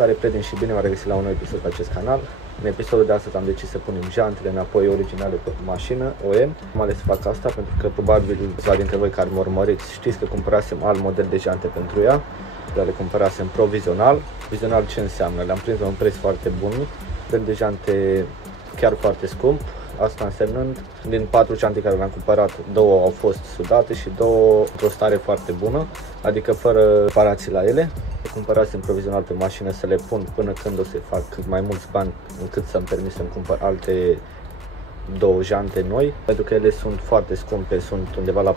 Salutare, prieteni, și bine v-am regăsit la un nou episod pe acest canal. În episodul de astăzi am decis să punem jantele înapoi originale pe mașină OM. Am ales să fac asta pentru că probabil câțiva dintre voi care mă urmăriți știți că cumpărasem alt model de jante pentru ea. Dar le cumpărasem provizional. Provizional ce înseamnă? Le-am prins la un preț foarte bun, model de jante chiar foarte scump. Asta însemnând, din 4 jante care le-am cumpărat, 2 au fost sudate și 2 într-o stare foarte bună, adică fără reparații la ele. Cumpărasem provizional pe mașină să le pun până când o să fac mai mulți bani încât să-mi permit să-mi cumpăr alte 2 jante noi, pentru că ele sunt foarte scumpe, sunt undeva la 450-500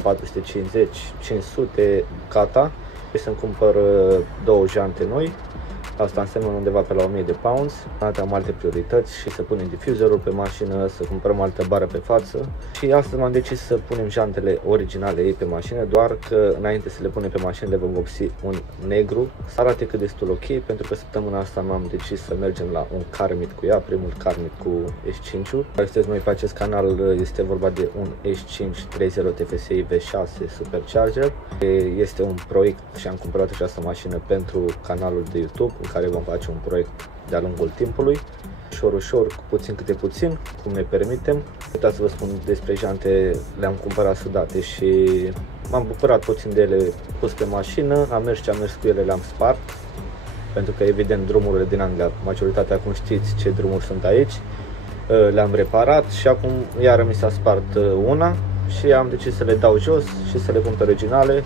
cata. Să-mi cumpăr 2 jante noi. Asta înseamnă undeva pe la 1000 de pounds. Am alte priorități și să punem diffuserul pe mașină, să cumpărăm altă bară pe față. Și astăzi m-am decis să punem jantele originale ei pe mașină, doar că înainte să le punem pe mașină le vom vopsi un negru. Să arate cât destul ok, pentru că săptămâna asta m-am decis să mergem la un car meet cu ea, primul car meet cu S5-ul. Dacă sunteți noi pe acest canal, este vorba de un S5 30 TFSI V6 Supercharger. Este un proiect și am cumpărat această mașină pentru canalul de YouTube, în care vom face un proiect de-a lungul timpului, ușor, cu puțin câte puțin, cum ne permitem. Uitați să vă spun despre jante, le-am cumpărat sudate și m-am bucurat puțin de ele pus pe mașină. Am mers ce am mers cu ele, le-am spart, pentru că evident drumurile din Anglia, majoritatea acum știți ce drumuri sunt aici, le-am reparat și acum iară mi s-a spart una și am decis să le dau jos și să le pun pe originale.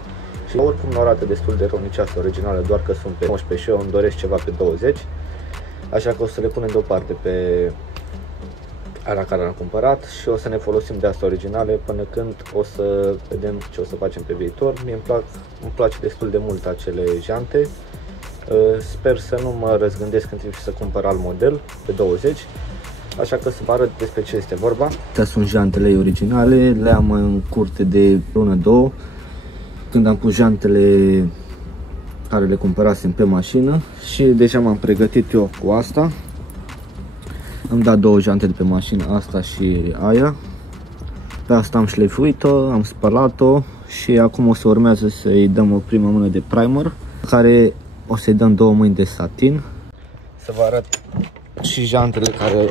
Și oricum nu arată destul de rău nici asta originală, doar că sunt pe 19 și eu îmi doresc ceva pe 20. Așa că o să le punem deoparte pe alea care am cumpărat și o să ne folosim de asta originale până când o să vedem ce o să facem pe viitor. Mie îmi place destul de mult acele jante. Sper să nu mă răzgândesc în timp și să cumpăr alt model pe 20. Așa că să vă arăt despre ce este vorba. Astea sunt jantele originale, le am în curte de lună-două, când am pus jantele care le cumpărasem pe mașină și deja m-am pregătit eu cu asta. Am dat 2 jante de pe mașină, asta și aia. Pe asta am șlefuit-o, am spălat-o și acum o să urmează să-i dăm o primă mână de primer, care o să-i dăm 2 mâini de satin. Să vă arăt și jantele care le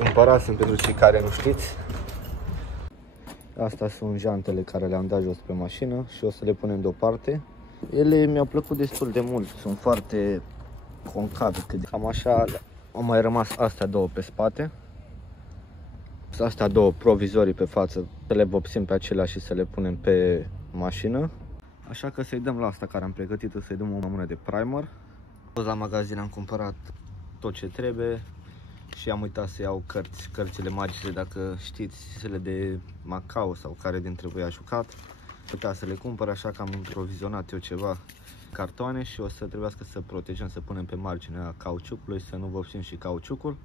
cumpărasem pentru cei care nu știți. Astea sunt jantele care le-am dat jos pe mașină și o să le punem deoparte. Ele mi-au plăcut destul de mult, sunt foarte concave. Cam așa au mai rămas astea 2 pe spate. Astea 2 provizorii pe față, să le vopsim pe acelea și să le punem pe mașină. Așa că să-i dăm la asta care am pregătit-o, să-i dăm o mână de primer. La magazin am cumpărat tot ce trebuie. Și am uitat să iau cărțile magice, dacă știți, cele de Macau sau care dintre voi a jucat. Putea să le cumpăr, așa că am improvizionat eu ceva cartoane și o să trebuiască să protejăm, să punem pe marginea cauciucului, să nu vopsim și cauciucul.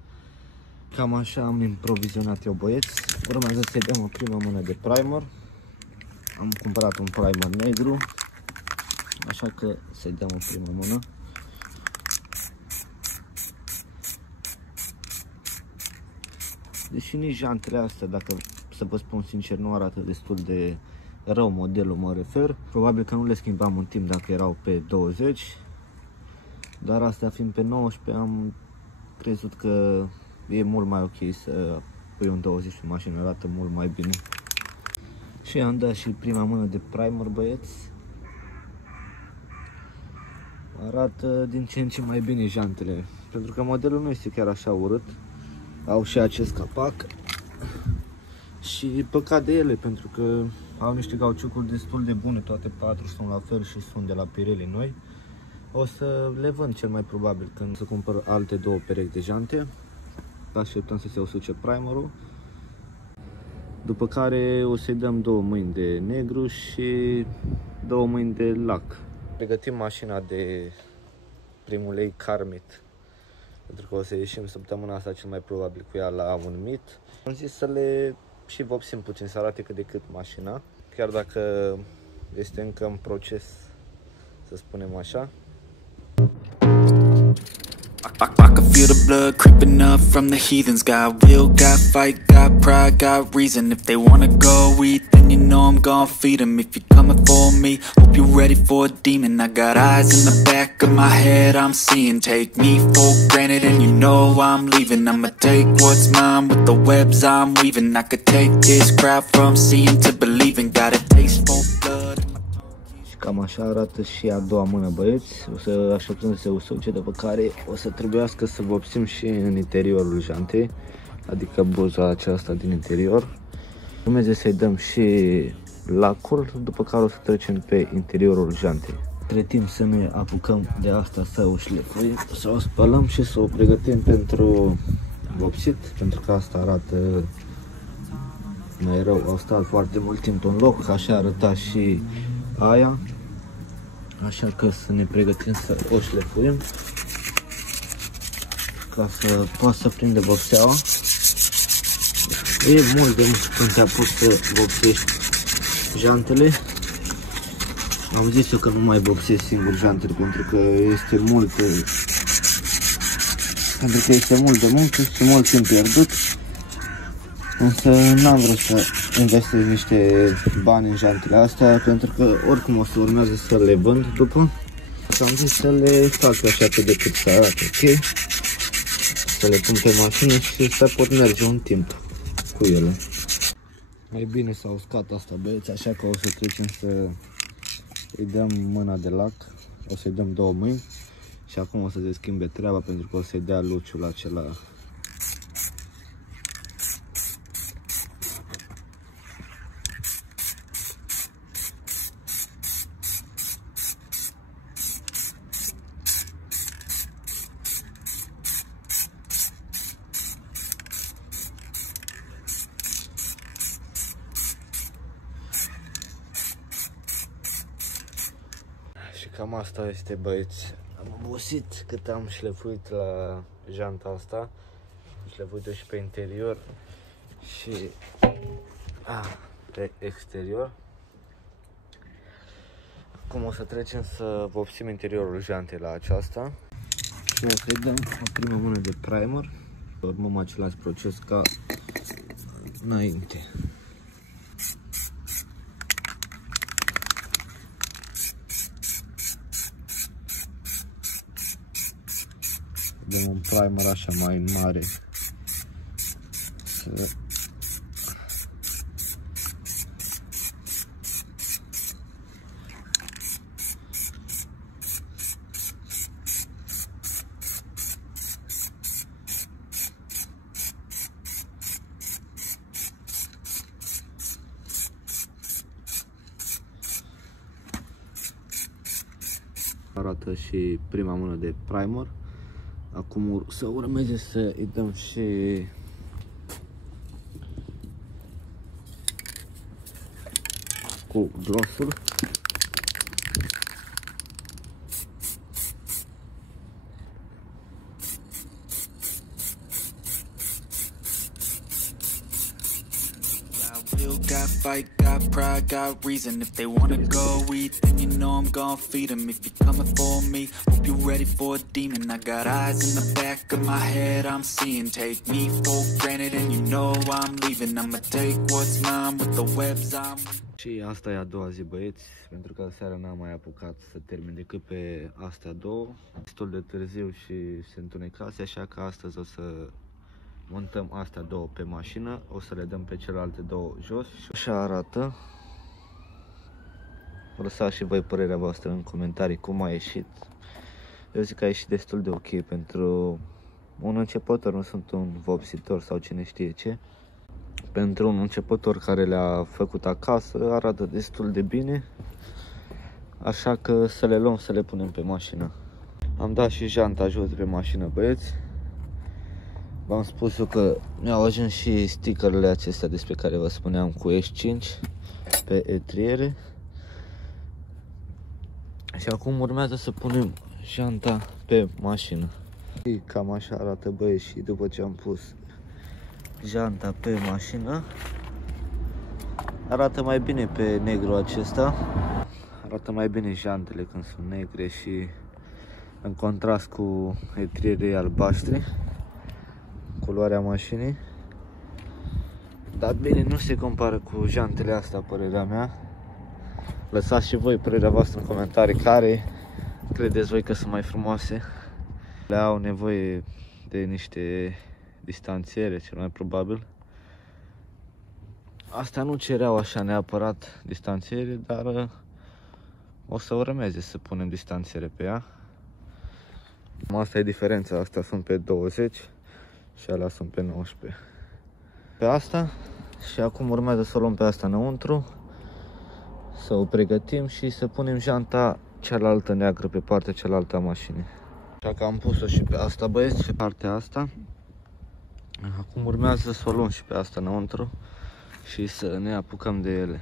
Cam așa am improvizionat eu, băieți. Urmează să-i dăm o primă mână de primer. Am cumpărat un primer negru, așa că să-i dăm o primă mână. Deși nici jantele astea, dacă să vă spun sincer, nu arată destul de rău, modelul mă refer. Probabil că nu le schimbam în timp dacă erau pe 20, dar astea fiind pe 19 am crezut că e mult mai ok să pui un 20 pe mașină, arată mult mai bine. Și am dat și prima mână de primer, băieți. Arată din ce în ce mai bine jantele, pentru că modelul nu este chiar așa urât. Au și acest capac și păcat de ele, pentru că au niște cauciucuri destul de bune, toate 4 sunt la fel și sunt de la Pirelli noi. O să le vând cel mai probabil când să cumpăr alte 2 perechi de jante. Așteptăm să se usuce primerul, după care o să-i dăm 2 mâini de negru și 2 mâini de lac. Pregătim mașina de primul ei car meet, pentru că o să ieșim săptămâna asta cel mai probabil cu ea la un meet. Am zis să le și vopsim puțin, să arate cât de cât mașina, chiar dacă este încă în proces, să spunem așa. I can feel the blood creeping up from the heathens. Got will, got fight, got pride, got reason. If they wanna go eat, then you know I'm gon' feed 'em. If you're coming for me, hope you're ready for a demon. I got eyes in the back of my head, I'm seeing. Take me for granted and you know I'm leaving. I'ma take what's mine with the webs I'm weaving. I could take this crowd from seeing to believing. Got a taste for blood. Cam așa arată și a doua mână, băieți. O să așteptăm să se usuce, după care o să trebuiască să vopsim și în interiorul jantei, adică buza aceasta din interior. Urmează să-i dăm și lacul, după care o să trecem pe interiorul jantei. Între timp să ne apucăm de asta, să o șlefuim, să o spălăm și să o pregătim pentru vopsit, pentru că asta arată mai rău. Au stat foarte mult timp în loc, așa arăta și aia, așa că să ne pregătim să o șlefuim ca să poată să prinde vopseaua. E mult de mult când te-a pus să vopsești jantele. Am zis eu că nu mai vopsesc singur jantele pentru că este mult de muncă și mult timp pierdut. Însă n-am vrut să investesc niște bani în jantele astea pentru că oricum o să urmează să le vând după. Și am zis să le fac așa cât de cât să arate, ok? Să le pun pe mașină și să pot merge un timp cu ele. Mai bine s-a uscat asta, băieți, așa că o să trecem să îi dăm mâna de lac. O să-i dăm 2 mâini și acum o să se schimbe treaba pentru că o să-i dea luciul acela. Și cam asta este, băieți. Am obosit cât am șlefuit la janta asta. Am șlefuit-o și pe interior și pe exterior. Acum o să trecem să vopsim interiorul jantei la aceasta. Și o să-i dăm o primă mână de primer. Urmăm același proces ca înainte. Dăm un primer așa mai mare. Arată și prima mână de primer. Acum să urmeze să îi dăm și cu glossul. Got fight, got pride, got reason. If they wanna go eat, then you know I'm gon' feed 'em. If you're coming for me, hope you're ready for a demon. I got eyes in the back of my head, I'm seeing. Take me for granted and you know I'm leaving. I'ma take what's mine with the webs I'm... Și asta e a doua zi, băieți, pentru că seara n-am mai apucat să termin decât pe astea două. Destul de târziu și se întunecase, așa că astăzi o să montăm astea două pe mașină, o să le dăm pe celelalte două jos și așa arată. Lăsați și voi părerea voastră în comentarii cum a ieșit. Eu zic că a ieșit destul de ok pentru un începător, nu sunt un vopsitor sau cine știe ce. Pentru un începător care le-a făcut acasă arată destul de bine. Așa că să le luăm, să le punem pe mașină. Am dat și janta jos de pe mașină, băieți. V-am spus eu că mi-au ajuns și stickerele acestea despre care vă spuneam cu S5 pe etriere. Și acum urmează să punem janta pe mașină. Și cam așa arată, băieți, și după ce am pus janta pe mașină, arată mai bine pe negru acesta. Arată mai bine jantele când sunt negre și în contrast cu etrierii albaștri, culoarea mașinii. Dar bine, nu se compară cu jantele astea, părerea mea. Lăsați și voi părerea voastră în comentarii care credeți voi că sunt mai frumoase. Le au nevoie de niște distanțiere, cel mai probabil. Astea nu cereau așa neapărat distanțiere, dar o să urmeze să punem distanțiere pe ea. Asta e diferența, astea sunt pe 20 și alea sunt pe 19. Pe asta și acum urmează să o luăm pe asta înăuntru, să o pregătim și să punem janta cealaltă neagră pe partea cealaltă a mașinii. Așa că am pus-o și pe asta, băieți, pe partea asta. Acum urmează să o luăm și pe asta înăuntru și să ne apucăm de ele.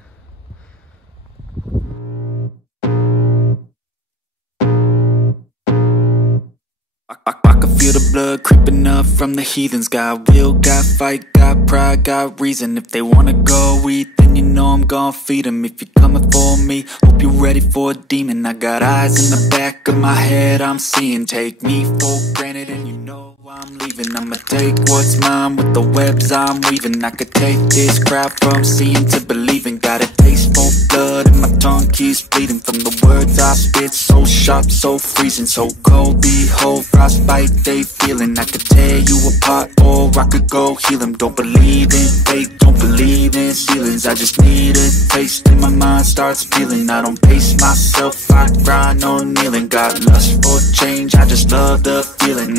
I can feel the blood creeping up from the heathens. Got will, got fight, got pride, got reason. If they wanna go eat, then you know I'm gon' feed them. If you're coming for me, hope you're ready for a demon. I got eyes in the back of my head, I'm seeing. Take me for granted and you know I'm leaving. I'ma take what's mine with the webs I'm weaving. I could take this crowd from seeing to believing. Got a taste for blood and my tongue keeps bleeding from the words I spit. So sharp, so freezing, so cold. Behold, frostbite they feeling. I could tear you apart or I could go heal them. Don't believe in fate, don't believe in ceilings. I just need a taste and my mind starts peeling. I don't pace myself, I grind on kneeling. Got lust for change, I just love the feeling.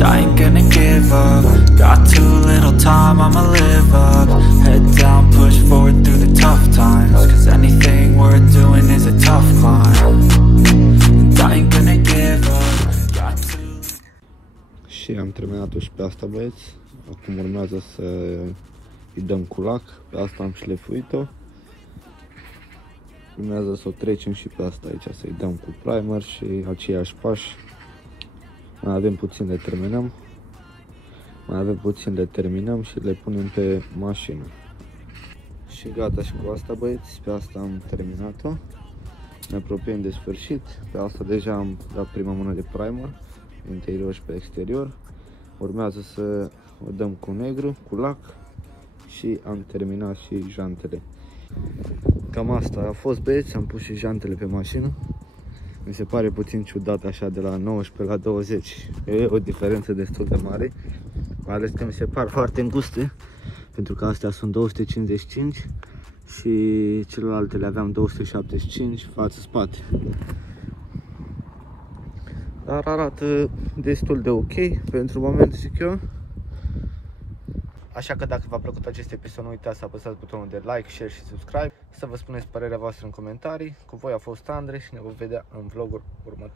I ain't gonna give up. Got too little time, I'ma live up. Head down, push forward through the tough times. Cause anything we're doing is a tough climb. And I ain't gonna give up. Got to... Și am terminat-o și pe asta, băieți. Acum urmează să îi dăm cu lac. Pe asta am șlefuit-o. Urmează să o trecem și pe asta aici, să-i dăm cu primer și aceiași pași. Mai avem puțin de terminăm și le punem pe mașină. Și gata și cu asta, băieți, pe asta am terminat-o. Ne apropiem de sfârșit. Pe asta deja am dat prima mână de primer, pe interior și pe exterior. Urmează să o dăm cu negru, cu lac și am terminat și jantele. Cam asta a fost, băieți, am pus și jantele pe mașină. Mi se pare puțin ciudat așa de la 19 la 20, e o diferență destul de mare, mai ales că mi se par foarte înguste, pentru că astea sunt 255 și celelalte le aveam 275 față-spate. Dar arată destul de ok pentru moment, zic eu. Așa că dacă v-a plăcut acest episod, nu uitați să apăsați butonul de like, share și subscribe, să vă spuneți părerea voastră în comentarii. Cu voi a fost Andrei și ne vom vedea în vlogul următor.